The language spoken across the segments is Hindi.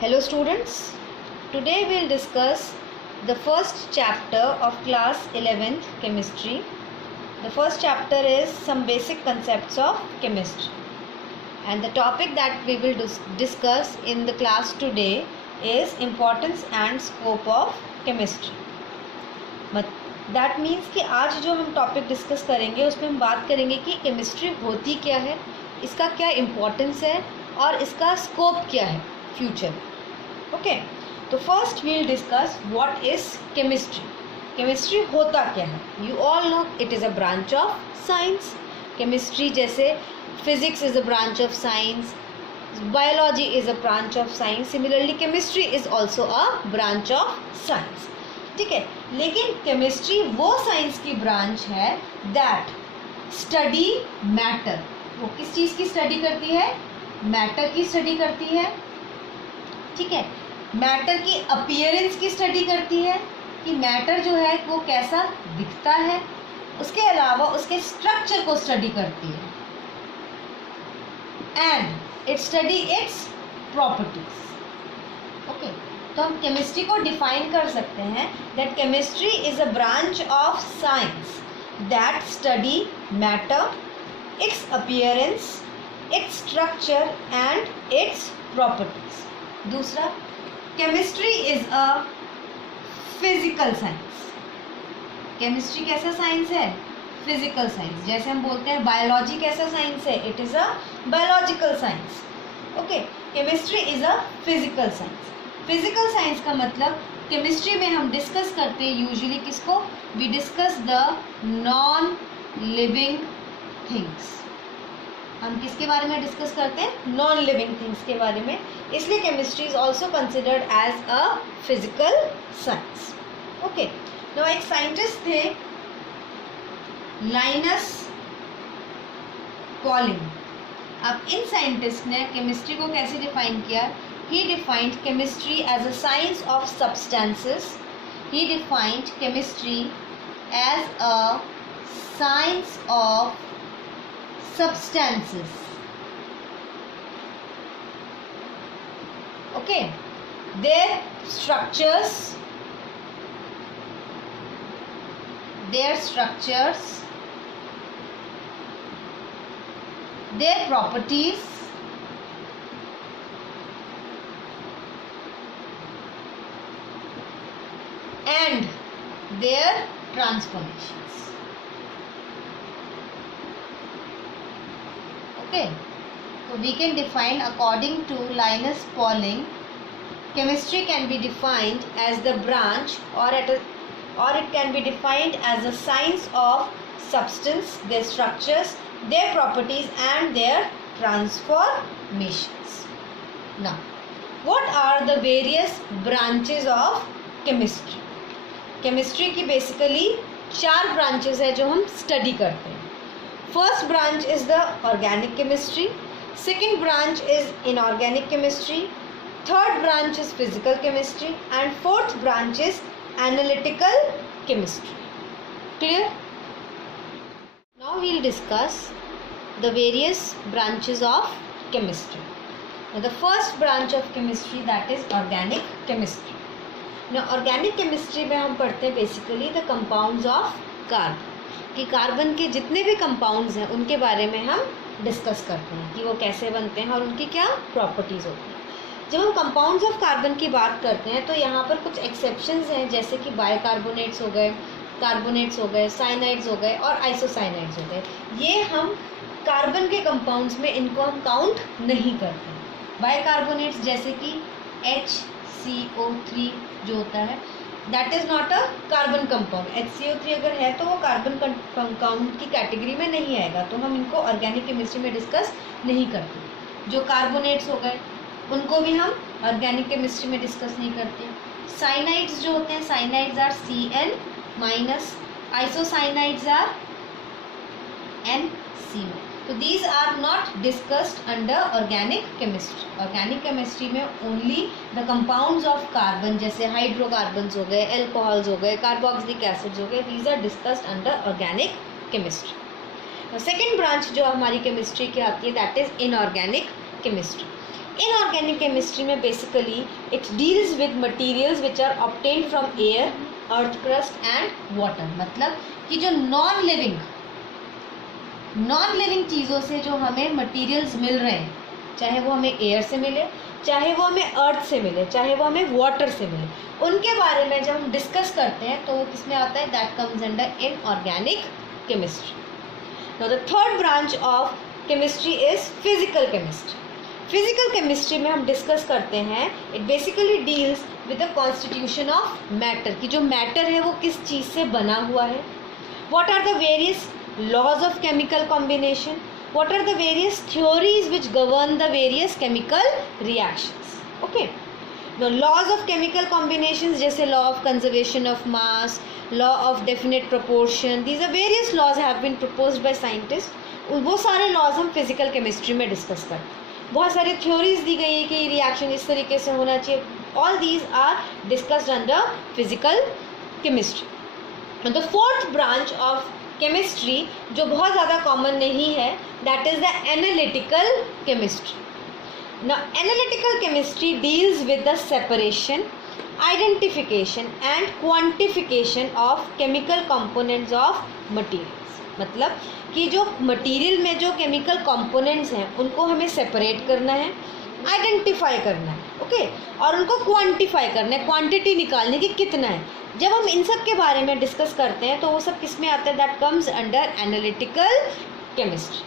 Hello students, today we will discuss the first chapter of class 11th chemistry. The first chapter is some basic concepts of chemistry, and the topic that we will discuss in the class today is importance and scope of chemistry. That means कि आज जो हम टॉपिक डिस्कस करेंगे उसमें हम बात करेंगे कि केमिस्ट्री होती क्या है, इसका क्या इम्पोर्टेंस है और इसका स्कोप क्या है फ्यूचर में. ओके, तो first we will discuss what is chemistry. Chemistry होता क्या है. You all know it is a branch of science. Chemistry जैसे physics is a branch of science, biology is a branch of science, similarly chemistry is also a branch of science. ठीक है, लेकिन केमिस्ट्री वो साइंस की ब्रांच है दैट स्टडी मैटर. वो किस चीज़ की स्टडी करती है? मैटर की स्टडी करती है. ठीक है, मैटर की अपीयरेंस की स्टडी करती है कि मैटर जो है वो कैसा दिखता है. उसके अलावा उसके स्ट्रक्चर को स्टडी करती है and it study its properties. Okay, तो हम केमिस्ट्री को डिफाइन कर सकते हैं that chemistry is a branch of science that study matter, its appearance, its structure and its properties. दूसरा, chemistry is a physical science. Chemistry कैसा साइंस है? Physical science. जैसे हम बोलते हैं बायोलॉजी कैसा साइंस है? It is a biological science. Okay, chemistry is a physical science. Physical science का मतलब केमिस्ट्री में हम डिस्कस करते हैं यूजुअली किसको? We discuss the non living things. हम किसके बारे में डिस्कस करते हैं? नॉन लिविंग थिंग्स के बारे में. इसलिए chemistry is also considered as a physical science. Okay, तो एक साइंटिस्ट थे लाइनस पॉलिंग. अब इन साइंटिस्ट ने केमिस्ट्री को कैसे डिफाइन किया? He defined chemistry as a science of substances. He defined chemistry as a science of substances. Okay, their structures, their properties, and their transformations. Okay, so we can define according to Linus Pauling, chemistry can be defined as the branch or it can be defined as a science of substance, their structures, their properties and their transformations. Now, what are the various branches of chemistry? Chemistry की बेसिकली 4 ब्रांचेस है जो हम स्टडी करते हैं. First branch is the organic chemistry, second branch is inorganic chemistry, third branch is physical chemistry and fourth branch is analytical chemistry. Clear? Now we will discuss the various branches of chemistry. The first branch of chemistry that is organic chemistry. Organic chemistry में हम पढ़ते हैं basically the compounds of carbon. कि कार्बन के जितने भी कंपाउंड्स हैं उनके बारे में हम डिस्कस करते हैं कि वो कैसे बनते हैं और उनकी क्या प्रॉपर्टीज़ होती हैं. जब हम कंपाउंड्स ऑफ कार्बन की बात करते हैं तो यहाँ पर कुछ एक्सेप्शंस हैं, जैसे कि बाइकार्बोनेट्स हो गए, कार्बोनेट्स हो गए, साइनाइड्स हो गए और आइसोसाइनाइड्स हो गए. ये हम कार्बन के कंपाउंड्स में इनको हम काउंट नहीं करते. बाइकार्बोनेट्स जैसे कि HCO3 जो होता है that is not a carbon compound. HCO3 अगर है तो वो कार्बन कंपाउंड की कैटेगरी में नहीं आएगा, तो हम इनको ऑर्गेनिक केमिस्ट्री में डिस्कस नहीं करते. जो कार्बोनेट्स हो गए उनको भी हम ऑर्गेनिक केमिस्ट्री में डिस्कस नहीं करते. साइनाइड्स जो होते हैं, cyanides are Cn minus, isocyanides are NCO. तो these are not discussed under organic chemistry. Organic chemistry में only the compounds of carbon जैसे हाइड्रोकार्बन्स हो गए, एल्कोहल्स हो गए, कार्बोक्सिलिक एसिड्स हो गए, these are discussed under organic chemistry. Second branch जो हमारी केमिस्ट्री की आती है that is inorganic chemistry. Inorganic chemistry में basically it deals with materials which are obtained from air, earth crust and water. मतलब कि जो नॉन लिविंग चीज़ों से जो हमें मटेरियल्स मिल रहे हैं, चाहे वो हमें एयर से मिले, चाहे वो हमें अर्थ से मिले, चाहे वो हमें वाटर से मिले, उनके बारे में जब हम डिस्कस करते हैं तो वो किसमें आता है? That comes under inorganic chemistry. Now the third branch of chemistry is physical chemistry. Physical chemistry में हम डिस्कस करते हैं, it basically deals with the constitution of matter, कि जो मैटर है वो किस चीज़ से बना हुआ है। What are the various laws of chemical combination, what are the various theories which govern the various chemical reactions. Okay, now laws of chemical combinations जैसे law of conservation of mass, law of definite proportion, these are various laws have been proposed by scientists. वो सारे laws हम physical chemistry में discuss करते हैं। बहुत सारी theories दी गई है कि reaction इस तरीके से होना चाहिए। all these are discussed under physical chemistry. Now the fourth branch of chemistry जो बहुत ज़्यादा कॉमन नहीं है, that is the analytical chemistry. Now analytical chemistry deals with the separation, identification and quantification of chemical components of materials. मतलब कि जो मटेरियल में जो केमिकल कंपोनेंट्स हैं उनको हमें सेपरेट करना है, आइडेंटिफाई करना है, ओके, और उनको क्वांटिफाई करना है, क्वांटिटी निकालने की कितना है। जब हम इन सब के बारे में डिस्कस करते हैं तो वो सब किस में आता है? That comes under analytical chemistry.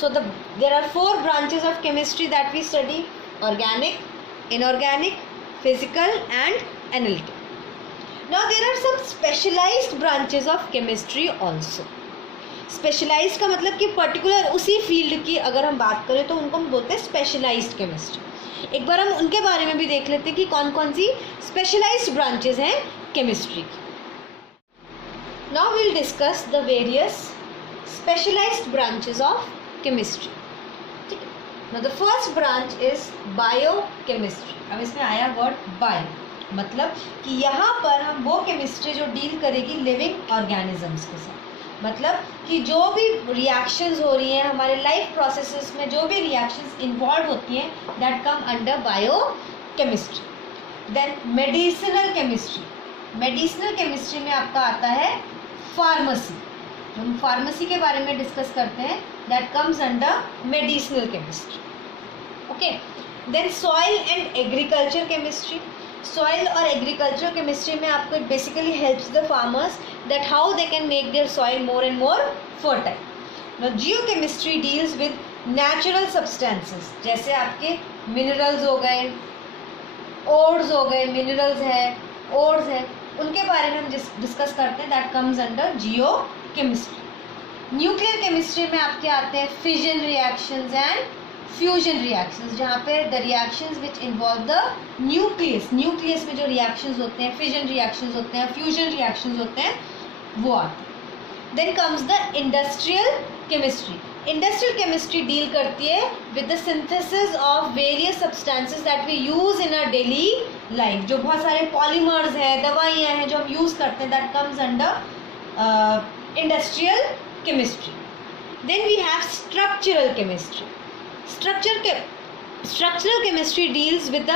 So there are 4 branches of chemistry that we study: organic, inorganic, physical and analytical. Now there are some specialized branches of chemistry also. Specialized का मतलब कि पर्टिकुलर उसी फील्ड की अगर हम बात करें तो उनको हम बोलते हैं स्पेशलाइज्ड केमिस्ट्री। एक बार हम उनके बारे में भी देख लेते हैं कि कौन कौन सी स्पेशलाइज्ड ब्रांचेस हैं केमिस्ट्री की। Now we'll discuss the various specialized branches of chemistry. ठीक है, now the first branch is biochemistry. अब इसमें आया वर्ड बायो, मतलब कि यहाँ पर हम वो केमिस्ट्री जो डील करेगी लिविंग ऑर्गेनिजम्स के साथ। मतलब कि जो भी रिएक्शंस हो रही हैं हमारे लाइफ प्रोसेसेस में, जो भी रिएक्शंस इन्वॉल्व होती हैं, that come under biochemistry. Then medicinal chemistry. Medicinal chemistry में आपका आता है फार्मेसी। जो हम फार्मेसी के बारे में डिस्कस करते हैं, that comes under medicinal chemistry. Okay, then soil and agriculture chemistry. Soil और एग्रीकल्चर केमिस्ट्री में आपको it basically helps the farmers that how they can make their soil more and more fertile. Now geochemistry deals with natural substances, जैसे आपके मिनरल्स हो गए, ओर्स हो गए, मिनरल्स है, ओर्स है, उनके बारे में हम डिस्कस करते हैं, that comes under geochemistry. Nuclear chemistry में आपके आते हैं fission reactions and fusion reactions, जहाँ पे the reactions which involve the nucleus में जो रिएक्शंस होते हैं, फिजन रिएक्शंस होते हैं, फ्यूजन रिएक्शंस होते हैं, वो आते हैं। Then comes the industrial chemistry. Industrial chemistry deal करती है with the synthesis of various substances that we use in our daily life. जो बहुत सारे पॉलीमर्स हैं, दवाइयाँ हैं जो हम यूज़ करते हैं, that comes under industrial chemistry. Then we have structural chemistry. Structural chemistry deals with the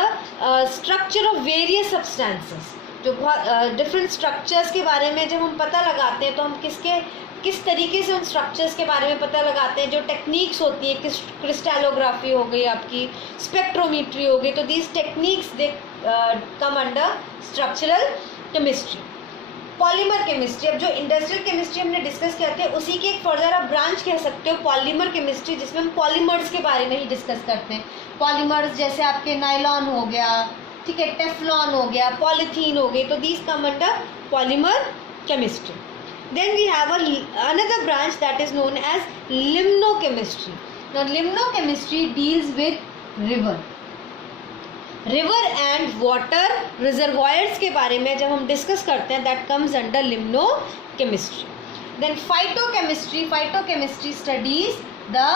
structure of various substances. जो बहुत डिफरेंट स्ट्रक्चर्स के बारे में जब हम पता लगाते हैं तो हम किस तरीके से उन स्ट्रक्चर्स के बारे में पता लगाते हैं, जो टेक्निक्स होती है, क्रिस्टलोग्राफी हो गई, आपकी स्पेक्ट्रोमीट्री हो गई, तो these techniques they come under structural chemistry. Polymer chemistry, अब जो इंडस्ट्रियल केमिस्ट्री हमने डिस्कस किया था उसी की एक फर्दर आप ब्रांच कह सकते हो पॉलीमर केमिस्ट्री, जिसमें हम पॉलीमर्स के बारे में ही डिस्कस करते हैं। पॉलीमर्स जैसे आपके नायलॉन हो गया, ठीक है, टेफ्लॉन हो गया, पॉलीथीन हो गई, तो these come under polymer chemistry. Then we have another branch that is known as limnochemistry. Now limnochemistry deals with river and water reservoirs के बारे में जब हम डिस्कस करते हैं, that comes under limnochemistry. Then phytochemistry studies the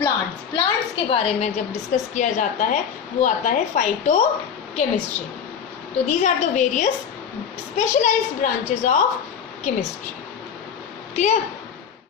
plants के बारे में जब डिस्कस किया जाता है वो आता है phytochemistry. तो these are the various specialized branches of chemistry. Clear?